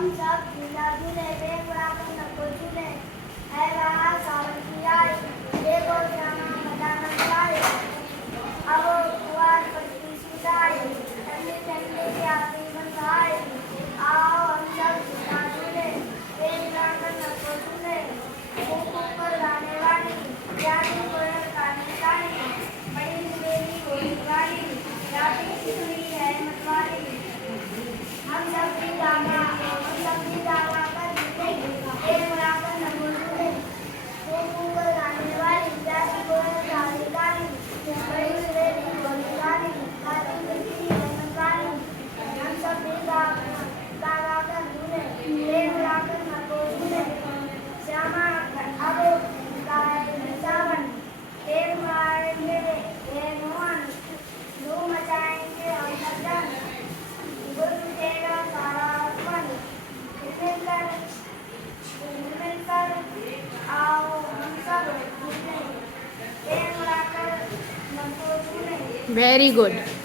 हम सब झूला झूले बेग बराबर नको झूले है रहा सावन की आई देखो जाना मदाना जाए अब कुआर पट्टी सुधाई ठंडी ठंडी प्यासी बंधाई आओ हम सब झूला झूले बेग बराबर नको झूले ऊपर गाने वाली यानी कोयल कानी कानी बड़ी देवी गोली वाली यानी कितनी है मतवाली हम सब की गाना का झूले एक बराबर नको झूले ऊपर गाने वाली यानी कोयल कानी कानी बड़ी देवी गोली वाली यानी कितनी है मतवाली हम सब की गाना का झूले एक बराबर नको झूले श्यामा अब सावन एक मारेंगे एक मोहन धूम मचाएंगे हम सज्जन गुरु तेरा सारा अर्पण मिलकर आओ हम सब झूले एक मिलाकर नको झूले વેરી ગુડ.